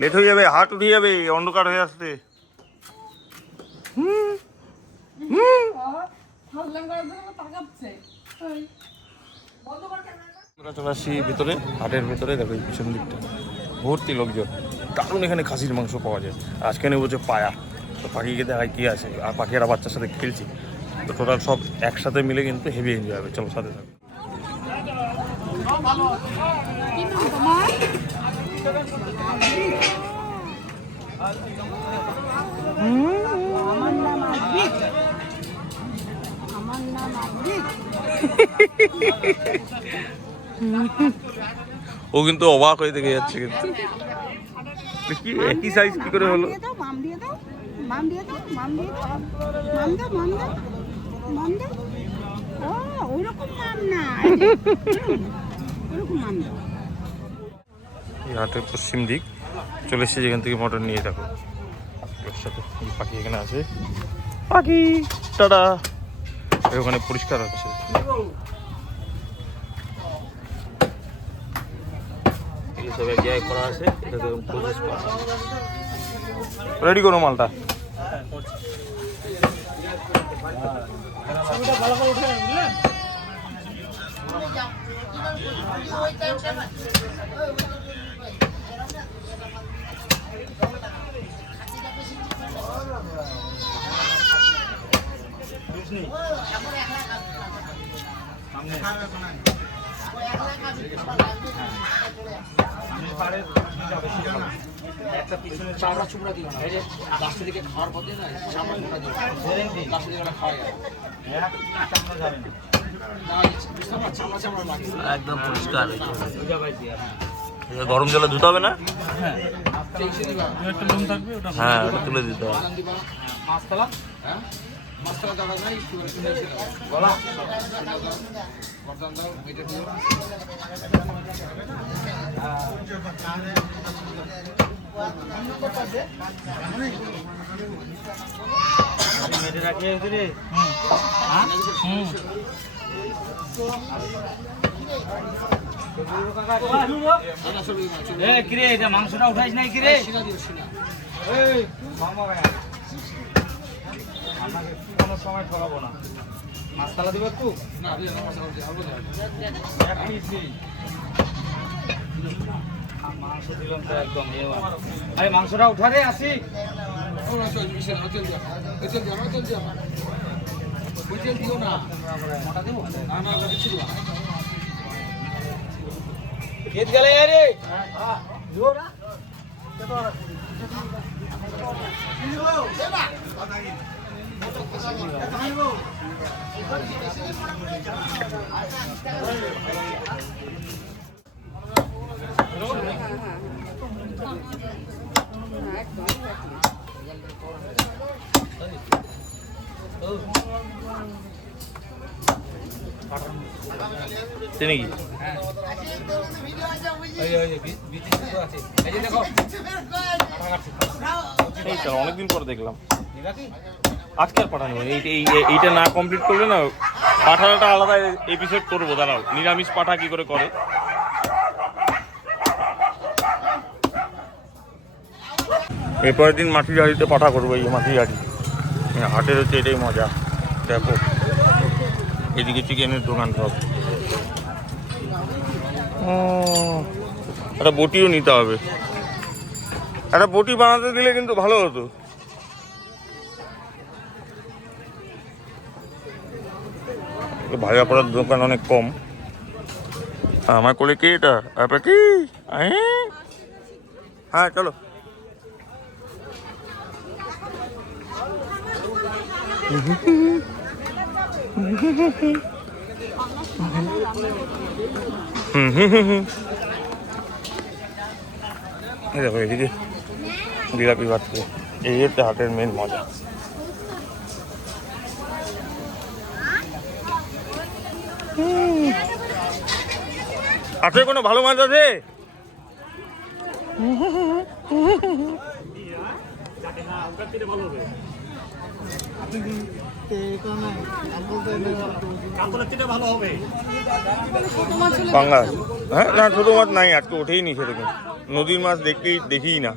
Late হয়ে যাবে, হাট উঠে যাবে, অন্ধকার হয়ে আসতে। আমরা চলে আসছি ভিতরে, হাটের ভেতরে। দেখো এই পিছন দিকটা ভর্তি লোকজন। দারুণ এখানে খাসির মাংস পাওয়া যায়। আজকে নেবো যে পায়া, তো পাখিকে দেখায় কী আছে, আর পাখিরা বাচ্চার সাথে খেলছি। তো টোটাল সব একসাথে মিলে কিন্তু হেভি এনজয় হবে। চলো সাথে থাকো। ও কিন্তু অবাক হয়ে দেখে যাচ্ছে, কিন্তু কি একই সাইজ কি করে হলো? হাটের পশ্চিম দিক চলে এসেছে, যেখান থেকে মটর নিয়ে দেখো ওর সাথে পাখি এখানে আছে। পাখি টাটা। ওখানে পরিষ্কার হচ্ছে। রেডি করো মালটা। একটা পিছনে চামড়া চুমড়া দিও না, এই যে লাস্টের দিকে খাওয়ার পথে না চামড়া চুমড়া দিও না, লাস্টের দিকে খাওয়া যায় চামড়া যাবে না, চামড়া চামড়া লাগে একদম পরিষ্কার। গরম জলে ধুতে হবে না? হ্যাঁ, ওটা তুলে দিতে হবে। মাছতলা, হ্যাঁ মাছতলা দাও না, একটু গলা বর্তমান দাও, মিটে দিও। মেটে রাখি রে। কিরে এটা মাংসটা উঠাইস নাই কিরে? আপনাকে কোনো সময় ঠকাবো না। মাছতলা দিবে একটু মাংস দিলাম তো একদম। আরে মাংসটা উঠা রে, আসি দিও না, মোটা দেবো না, না কিছু দিও না। खेत गले यार ये जोरा চিনি কি? অনেকদিন পরে দেখলাম। আজকে আর পাঠানো এইটা না কমপ্লিট করলে না, পাঠাটা আলাদা এপিসোড করবো। দাঁড়াও, নিরামিষ পাঠা কি করে করে। এরপরের দিন মাটির হাড়িতে পাঠা করবো। এই মাটির হাড়ি হাটের হচ্ছে এটাই মজা। দেখো এদিকে চিকেনের দোকান সব। একটা বটিও নিতে হবে। একটা বটি বানাতে দিলে কিন্তু ভালো হতো। ভাজা পড়ার দোকান অনেক কম। আমার কোলে কে এটা? কি? হ্যাঁ চলো। দেখো এদিকে জিলাপি বাড়ছে। এই হচ্ছে হাটের মেন মজা। আছে কোনো ভালো মাছ আছে? পাঙ্গাস? হ্যাঁ না, ছোটো মাছ নাই, আজকে ওঠেই নি সেরকম। নদীর মাছ দেখিই না।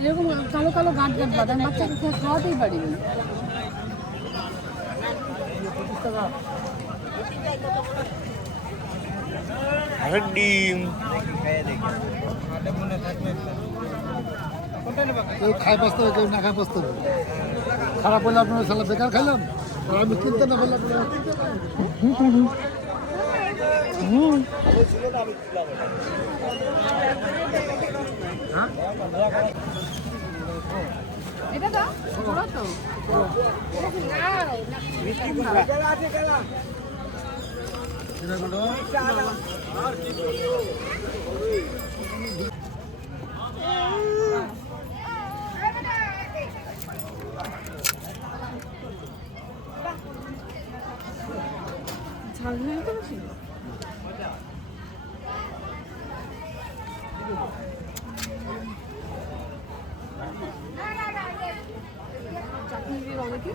এরকম কালো কালো গাঁট গাঁট বাদাম বাচ্চাকে খাওয়াতেই পারিনি। হাঁসের ডিম কেউ খায় পাস্তে হবে, কেউ না খায় পাস্তে হবে। খারাপ হলে আপনার সালা বেকার খাইলাম, আর আমি কিনতে না পারলে আপনারা কিনতে পারেন। এটা দাও, বড় তো। ঝাল নেই তো বেশি? চাটনি দিয়ে অনেকে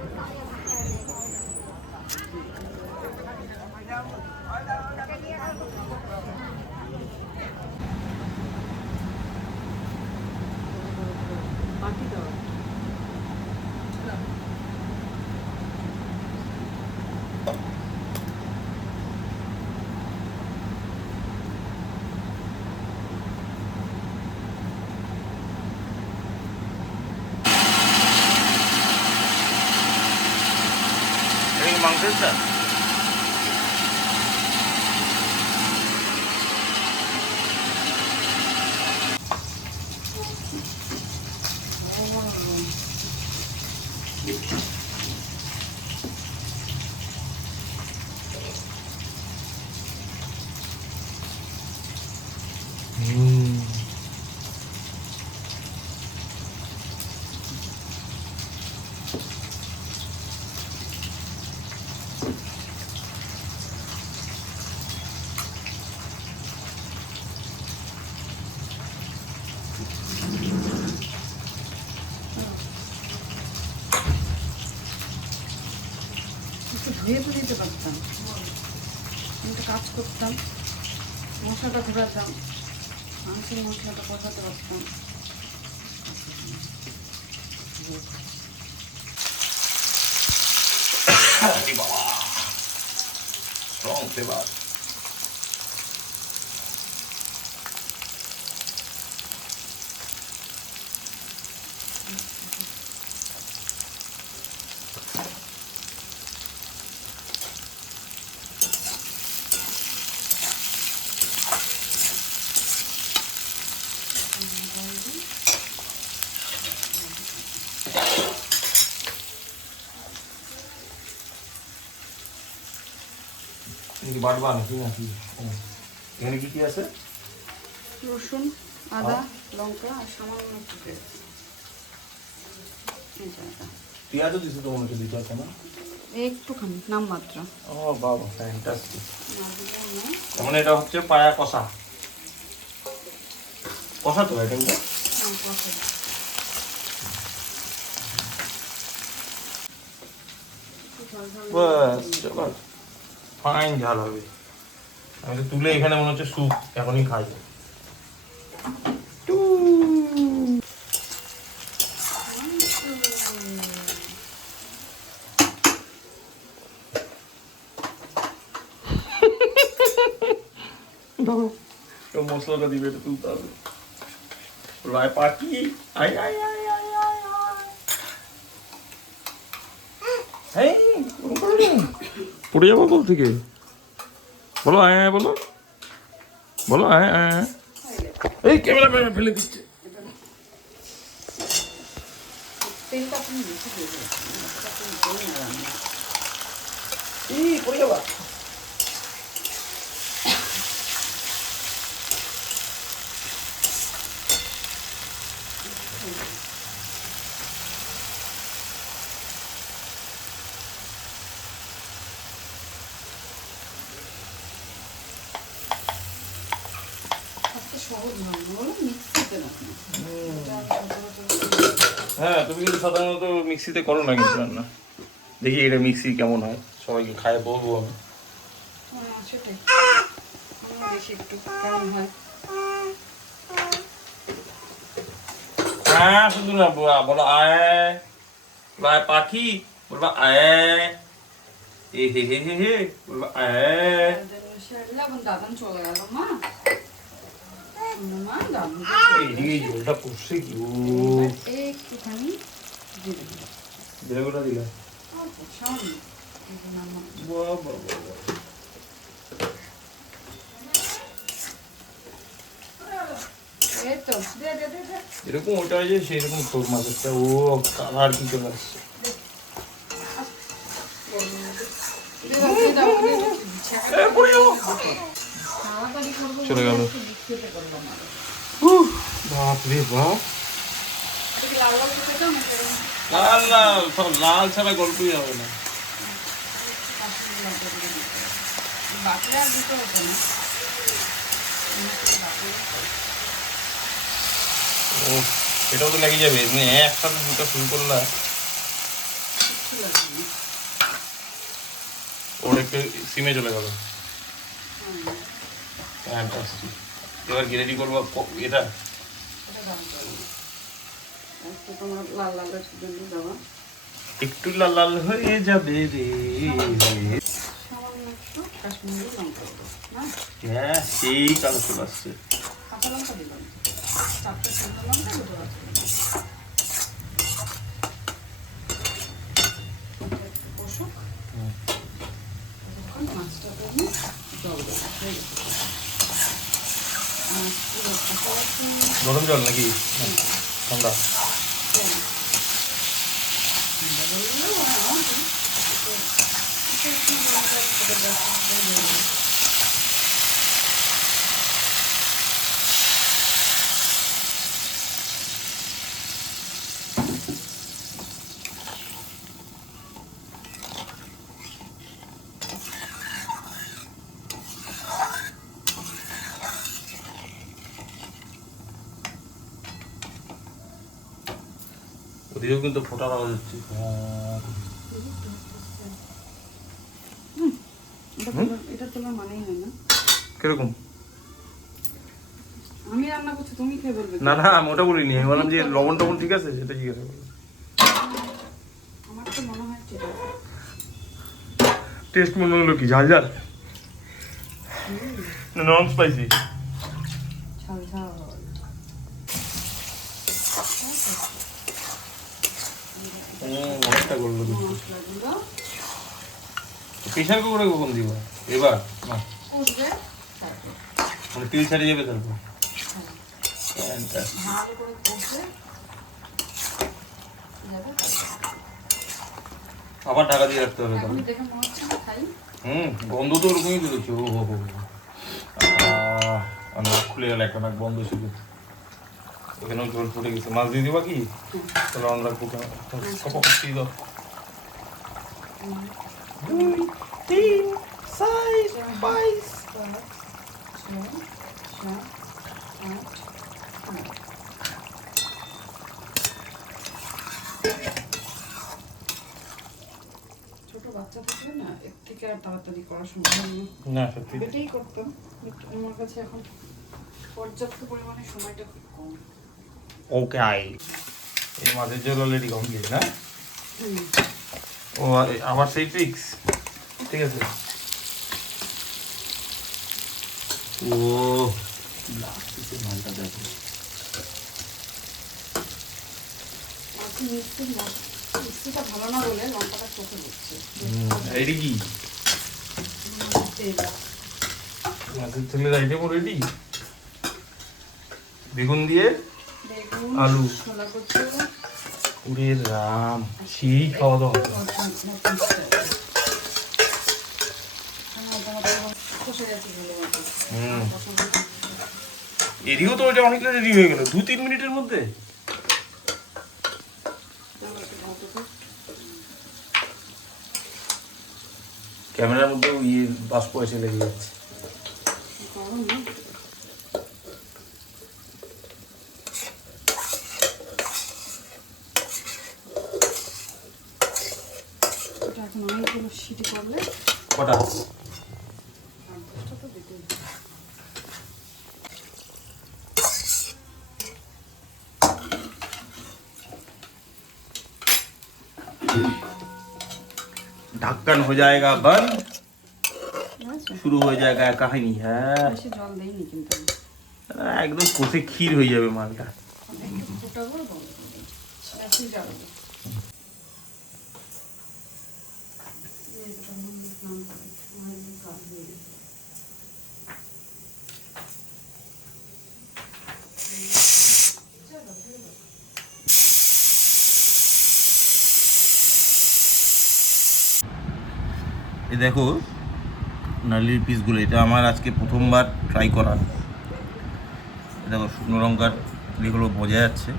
বাটি দাও। এটা কি মাংসের চাল? একটু ধুয়ে তো দিতে পারতাম, আমি তো কাজ করতাম, মশলাটা ধরাতাম, মাংসের মশলাটা কষাতে পারতাম। বাবা স্ট্রং ফ্লেভার। বাটবা নাকি নাকি এখানে কি কি আছে? রসুন, আদা, লঙ্কা আর সামান্য একটু পেঁয়াজ। এই জায়গা পেঁয়াজও দিছে তো মনে হচ্ছে দিতে আছে না? একটুখানি নামমাত্র। ও বাবা ফ্যান্টাস্টিক। মানে এটা হচ্ছে পায়া কষা কষা তো আইটেমটা। বাস চলো ফাইন ঝাল হবে। আমি তো তুলে এখানে মনে হচ্ছে স্যুপ এখনই খাই। মশলাটা দিবে এটা তুলতে হবে। রায় পাখি I I I I I I পড়ে যাবো কোল থেকে। বলো আয় আয় বলো বলো আয় আয় আয়। এই ক্যামেরা ফেলে দিচ্ছে। তেলটা আপনি বেশি দিয়ে দেবেন, এই পড়ে যাবা। সহজ হয় না বলো, মিক্সিতে রাখুন। হ্যাঁ তুমি কিন্তু সাধারণত মিক্সিতে করো না কিন্তু রান্না। দেখি এটা মিক্সি কেমন হয়, সবাইকে খায় বলবো আমি। সেটাই আমিও দেখি একটু কেমন হয়। হ্যাঁ শুধু না বলো আয়, আয় পাখি, বলবা আয়, এ হে হে হে হে, বলবা আয়। এখন দাদান চলে গেল মা। মা দাদান এইদিকে জলটা পড়ছে কি ও, একটুখানি দিয়ে দেবো। বেলাগুলো দিলে অল্প সামান্য একটু নামানো। বাবা, এই তো দে দে দে দে। এরকম ওটা যে সেরকম ছোট মাছেরটা ও কালার কি চলে আসছে। দিয়ে দাও, দিয়ে দাও, দিয়ে দাও। এ, পড়ে যাবো। তাড়াতাড়ি করবো চলে গেল। একটু বিক্রিতে করবো না। বাপ রে বাপ, এটা কি লাল লাল করে দাও না করে? লাল লাল সব লাল ছাড়া গল্পই হবে না। বাটলে আর দিতে হতো না। ও এটাও তো লেগে যাবে, তুমি একসাথে দুটো শুরু করলা। ওর একটু সিমে চলে গেল। ফ্যান্টাস্টিক। এবার কি রেডি করবো এটা? একটু তোমার লাল লাল জন্য দেওয়া। একটু লাল লাল হয়ে যাবে রে। সামান্য একটু কাশ্মীরি লঙ্কা দেবো না, হ্যাঁ সেই কালো চলে আসছে। কাঁচা লঙ্কা দিলাম, 4টে শুকনো লঙ্কা দুটো কাঁচা লঙ্কা। একটু কষুক, ততক্ষণ মাছটা দেবো, জল দেবো, হয়ে গেছে। আর পুরো কাঁচা লঙ্কা গরম জল নাকি ঠান্ডা? ওদিকেও কিন্তু ফোটার আওয়াজ হচ্ছে। এটা তোমার মানেই হয় না। কিরকম? আমি রান্না করছি, তুমি খেয়ে বলবে। না না আমি ওটা বলিনি, আমি বললাম যে লবণ টবণ ঠিক আছে সেটা জিজ্ঞাসা করলাম। আমার তো মনে হয় ঠিক আছে। টেস্ট মনে হলো কি ঝাল ঝাল না নন স্পাইসি? ঝাল ঝাল। অনেকটা করলো। মশলাগুলো প্রেশার কুকারে কখন দিব এবার? না কষবে, তারপর মানে তেল ছাড়িয়ে যাবে তারপর। ভালো করে কষবে যাবে, তারপর আবার ঢাকা দিয়ে রাখতে হবে তাহলে। এখন দেখে মনে হচ্ছে না খাই। গন্ধ তো ওরকমই বেরোচ্ছে। ও হো হো, নাক খুলে গেল, একটা নাক বন্ধ ছিল। ওখানেও ঝোল ফুটে গেছে। মাছ দিয়ে দিবা কি? তাহলে অন্য রাখবো কেন? দিয়ে দাও। 2, 3, 4, 5 ছোট বাচ্চা থাকলে না এর থেকে আর তাড়াতাড়ি করা সম্ভব না। না সত্যি। এটাই করতাম, but আমার কাছে এখন পর্যাপ্ত পরিমাণে সময়টা খুব কম। ওকে আই এই মাছের ঝোল অলরেডি কমপ্লিট না? ও আবার সেই ট্রিক্স। ঠিক আছে। ও লাস্ট পিসের মালটা দেখো। মিষ্টিটা ভালো না বলে লঙ্কাটা চোখে দিচ্ছে। এইটা কি মাছের ঝোলের আইটেমও রেডি। বেগুন দিয়ে বেগুন, আলু। ছোলা কচু, ওরে রাম, সেই খাওয়া দাওয়া হবে। এদিকেও তো ওইটা অনেকটা রেডি হয়ে গেল 2-3 মিনিটের মধ্যে। ক্যামেরার মধ্যেও বাষ্প এসে লেগে যাচ্ছে। এখন অনেকগুলো সিটি করলে কটা? 10টা তো দিতেই হবে। ढक्कन हो जाएगा बंद, বুঝেছো? शुरू हो जाएगा कहानी है। বেশি জল দেইনি কিন্তু আমি। একদম কষে ক্ষীর হয়ে যাবে মালটা। একটু ফুটাবো, বেশি জল দেব। এই তো নুন স্নান করে, অনেকদিন কাজ হয়ে গেছে। এই দেখো নারলির পিসগুলো, এটা আমার আজকে প্রথমবার ট্রাই করা। এই দেখো শুকনো লঙ্কার এগুলো বোঝা যাচ্ছে,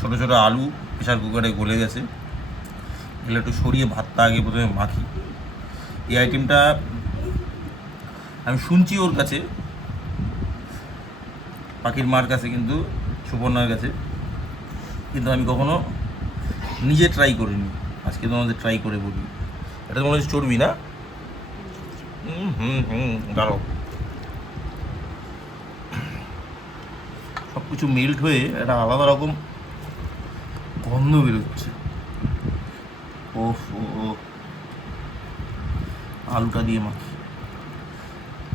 ছোটো ছোটো আলু প্রেশার কুকারে গলে গেছে। এগুলো একটু সরিয়ে ভাতটা আগে প্রথমে মাখি। এই আইটেমটা আমি শুনছি ওর কাছে, পাখির মার কাছে, কিন্তু সুপর্ণার কাছে, কিন্তু আমি কখনো নিজে ট্রাই করিনি। আজকে তোমাদের ট্রাই করে বলি। এটা তো মনে হচ্ছে চর্বি না? দাঁড়াও, সব কিছু মেল্ট হয়ে একটা আলাদা রকম গন্ধ বেরোচ্ছে। ওফ, আলুটা দিয়ে মাখি,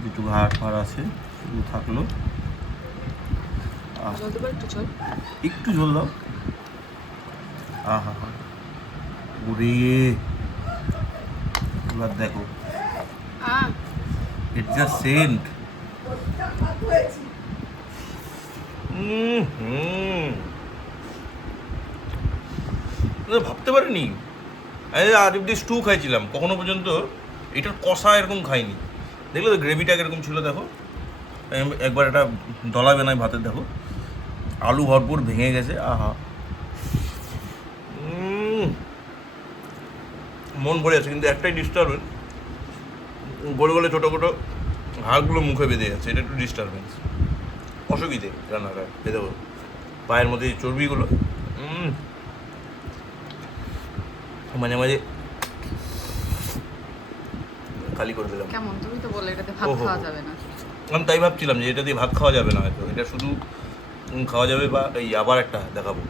একটু ঘাট ফাড় আছে শুধু থাকলো। একটু ঝোল দাও। আহা হা, ওরে এবার দেখো, ইটস জাস্ট সেন্ট। ভাবতে পারিনি, আরিফ দিয়ে স্টু খাইছিলাম, কখনো পর্যন্ত এটার কষা এরকম খাইনি। দেখলে তো গ্রেভিটা এরকম ছিল, দেখো একবার এটা দলা বেনায় ভাতের, দেখো আলু ভরপুর ভেঙে গেছে। আহা, মন ভরে আছে, কিন্তু একটাই ডিস্টার্বেন্স, গোলে গোলে ছোটো ছোটো হাড়গুলো মুখে বেঁধে যাচ্ছে, এটা একটু ডিস্টার্বেন্স, অসুবিধে রান্নাটা। বেঁধে পায়ের মধ্যে চর্বিগুলো মাঝে মাঝে খালি করে দিলাম। কেমন, তুমি তো বললে এটাতে ভাত ওহো। খাওয়া যাবে না। আমি তাই ভাবছিলাম যে এটা দিয়ে ভাত খাওয়া যাবে না, হয়তো এটা শুধু খাওয়া যাবে, বা এই আবার একটা দেখাবো।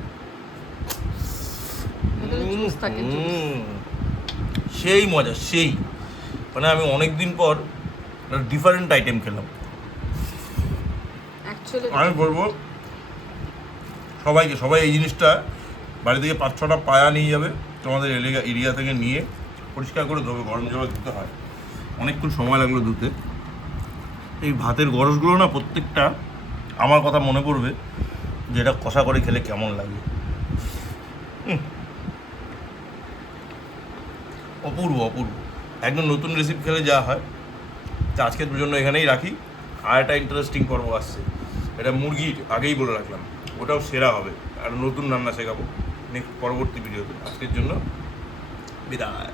ভেতরে জুস থাকে, জুস। সেই মজা, সেই মানে আমি অনেক দিন পর ডিফারেন্ট আইটেম খেলাম। অ্যাকচুয়ালি আমি বলবো সবাইকে, সবাই এই জিনিসটা বাড়ি থেকে 5-6টা পায়া নিয়ে যাবে, তোমাদের এরিয়া থেকে নিয়ে পরিষ্কার করে ধোবে, গরম জলে ধুতে হয়, অনেকক্ষণ সময় লাগলো ধুতে। এই ভাতের গরজগুলো না প্রত্যেকটা আমার কথা মনে পড়বে যে এটা কষা করে খেলে কেমন লাগে। অপূর্ব অপূর্ব, একদম নতুন রেসিপি খেলে যা হয়। তা আজকের জন্য এখানেই রাখি। আর একটা ইন্টারেস্টিং পর্ব আসছে, এটা মুরগির, আগেই বলে রাখলাম, ওটাও সেরা হবে, আর নতুন রান্না শেখাবো নেক্সট পরবর্তী ভিডিওতে। আজকের জন্য বিদায়।